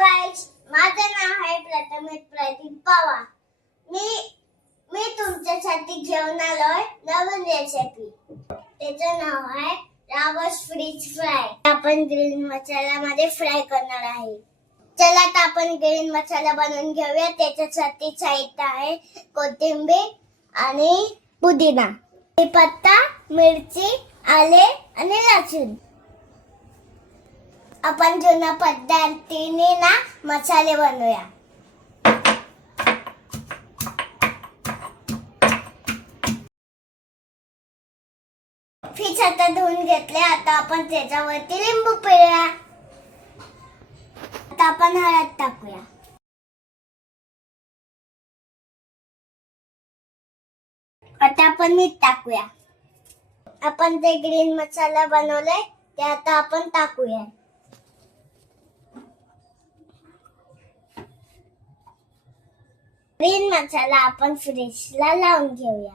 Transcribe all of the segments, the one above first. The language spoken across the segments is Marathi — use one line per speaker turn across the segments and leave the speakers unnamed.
माझं नाव आहे प्रथमेश प्रदीप पवार. मी मी तुमच्यासाठी घेऊन आलोय नवीन रेसिपी त्याचं नाव आहे रावस फ्रीज फ्राय आपण ग्रीन मसाल्यामध्ये फ्राय करणार आहे. चला तर आपण ग्रीन मसाला बनवून घेऊया. त्याच्यासाठी साहित्य आहे कोथिंबीर आणि पुदिना. पत्ता मिरची आले आणि लसूण. आपण जुन्या पद्धतीने ना मसाले बनवूया. फिश आता धुवून घेतले आता आपण त्याच्यावरती लिंबू पिळूया. आता आपण हळद टाकूया. आता आपण मीठ टाकूया. आपण जे ग्रीन मसाला बनवलाय ते आता आपण टाकूया. ग्रीन मसाला आपण फ्रीजला लावून घेऊया.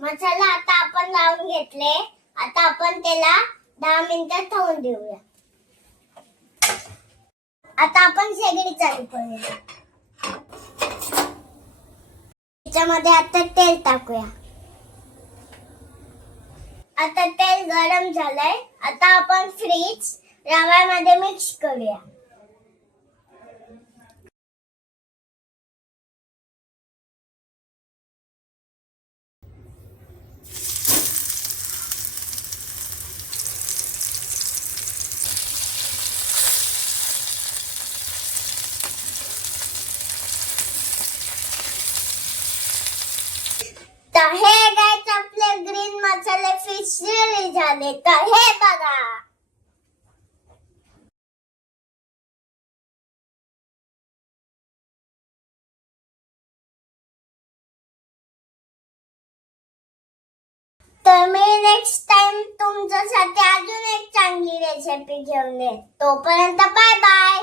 मसाला आता आपण लावून घेतले. आता आपण त्याला दहा मिनिटं ठेवून देऊया. आता आपण शेगडी चालू करूया. त्याच्यामध्ये आता तेल टाकूया. आता तेल गरम झालंय. आता आपण फ्रीज रव्यामध्ये मिक्स करूया. तर हे गायच आपले ग्रीन मसाले फिश रेडी झाले. तर हे बघा. तर मी नेक्स्ट टाइम तुमच्यासाठी अजून एक चांगली रेसिपी घेऊन येईन तोपर्यंत बाय बाय